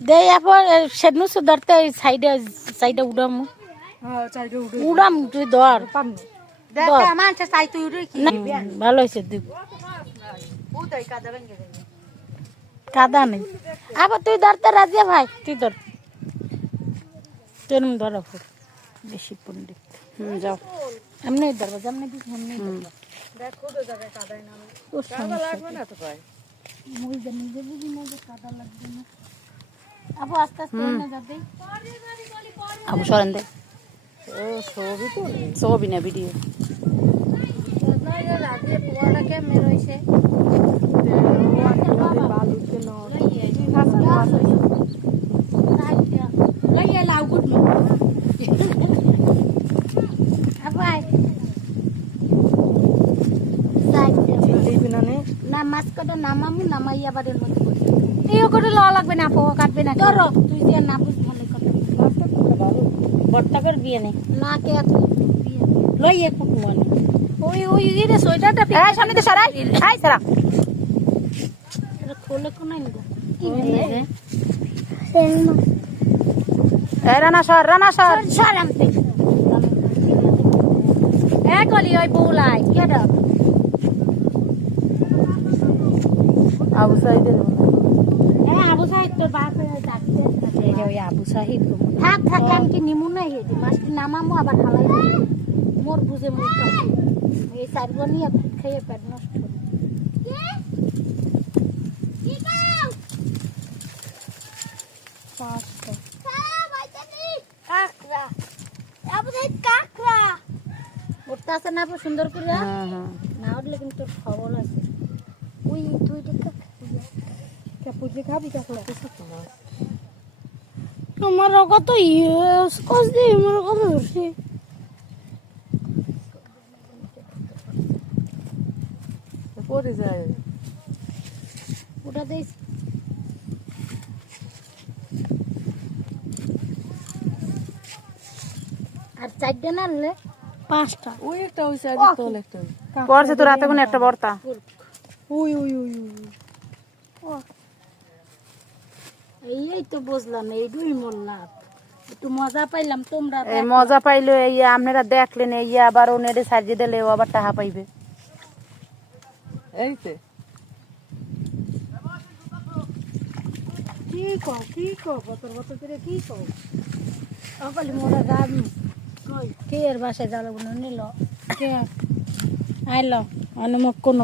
দেই আপর সেনু সুদরতে সাইডে সাইডে উড়াম উড়াম তুই ধর দেখ আমার চাই তুই উড়ে কি ভালো হয়েছে দেব কাদা নেই আবার তুই ধরতে রাজিয়া ভাই তুই ধর তোর ধর আপর বেশি পণ্ডিত যাও এমনি ধরবো যেমনি দিস এমনি দেখো তো জায়গায় কাদাই না কাদা লাগবে না তো ভাই মুই জানি যে বুঝি না যে কাদা লাগবে না আপু আস্তে আস্তে না যাতে আবু সরেন দে ও ছবি তো ছবি না ভিডিও রাজিয়া পোয়াটাকে মেরোইছে বালুতে ন লইয়া লাউ গুড আপাই না মাছ কটা নামামু নামাইয়া বাড়ির মধ্যে এই করে ল লাগবে না পোকা কাটবে না ধর তুই যে না বুঝ ভালো কথা বর্তাকের বিয়ে নেই না কে লইয়ে কুটমন ওই ওই রে সোয়েটারটা এই সামনে তো সরাই আই সরা খোলে কোন নাই গো এ রানা সর সরামতে এ কলি ওই বউলাই কেডা আবু সাইদে আবু সাহিদ তোর বাপ ডাকতে এই যে ওই আবু সাহিদ থাক থাকলাম কি নিমু নাই হেদি মাছটি নামামু আবার ঢালাই মোর বুঝে মুই খাবো এই সারগো নিয়ে খেয়ে পেট নষ্ট কাকড়া আবু সাহিদ কাকড়া উঠতে আসে না সুন্দর করে না উঠলে কিন্তু তোর খবর আছে ওই তুই পুজলি খাবি কাকড়া আমার কত ইয়েস কস দি আমার কত ধরছি পরে যায় ওটা দেখ আর চারটে না আনলে পাঁচটা ওই একটা ওই সাইডে তোল একটা পড়ছে তো রাতে কোন একটা বর্তা ওই ওই ওই এই তো বুঝলাম এইটুই মোল্লাম একটু মজা পাইলাম তোমরা এই মজা পাইলো এই আপনারা দেখলেন এই আবার ওনেরে সাজিয়ে দিলে ও আবার টাকা পাইবে এইতে কি কো বতর বতর করে কি কো অকল মোরা গাম কই কে এর বাসায় যালো নিল কে আইলো অনুমক কোন